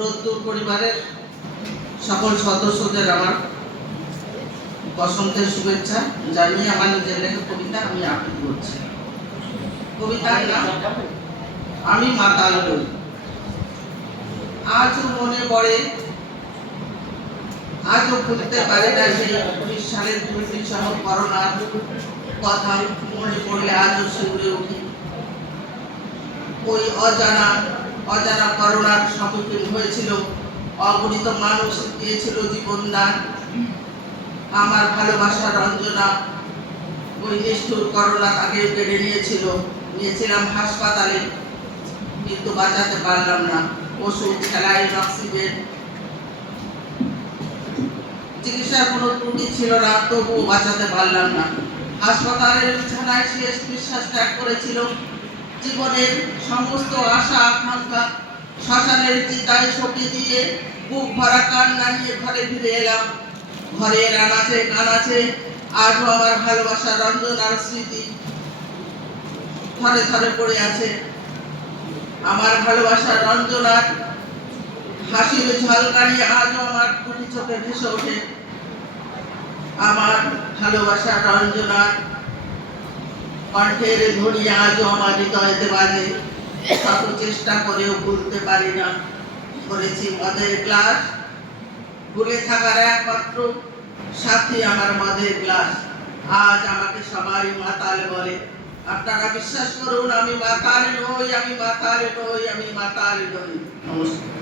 রোদ্দুর পরিবারের সকল সদস্যদের আমার বসন্তের শুভেচ্ছা জানিয়ে আমার নিজের লেখা কবিতা আমি আবৃত্তি করছি। কবিতার নাম আমি মাতাল হই। আজও মনে পড়ে, আজও ভুলতে পারে না সেই 19 সালের দুর্বিষহ করোনার কথা। মনে পড়লে আজও শিউরে উঠি। ওই অজানা করোনার সম্মুখীন হয়েছিল অগণিত মানুষ, দিয়েছিল জীবন দান। আমার ভালোবাসা রঞ্জনা ওই নিষ্ঠুর করোনা তাকে কেড়ে নিয়েছিলাম হাসপাতালে, কিন্তু বাঁচাতে পারলাম না। ওষুধ, স্যালাইন, অক্সিজেন, চিকিৎসার কোনো ত্রুটি ছিল না, তবুও বাঁচাতে পারলাম না। হাসপাতালের বিছানায় শেষ নিঃশ্বাস ত্যাগ করেছিল। জীবনের সমস্ত আশা আকাঙ্ক্ষা শ্মশানের চিতায় সঁপে দিয়ে বুক ভরা কান্না নিয়ে ঘরে ফিরে এলাম। ঘরের আনাচে কানাচে আজও আমার ভালোবাসা রঞ্জনার স্মৃতি থরে থরে পড়ে আছে। আমার ভালোবাসা রঞ্জনার হাসির ঝলকানি আজও আমার দুটি চোখে ভেসে ওঠে। আমার ভালোবাসা রঞ্জনার কণ্ঠের ধ্বনি আজও আমার হৃদয়েতে বাজে। কত চেষ্টা করেও ভুলতে পারি না। করেছি মদের গ্লাস, ভুলে থাকার একমাত্র সাথী আমার মদের গ্লাস। আজ আমাকে সবাই মাতাল বলে। আপনারা বিশ্বাস করুন, আমি মাতাল নই, আমি মাতাল নই, আমি মাতাল নই। নমস্কার।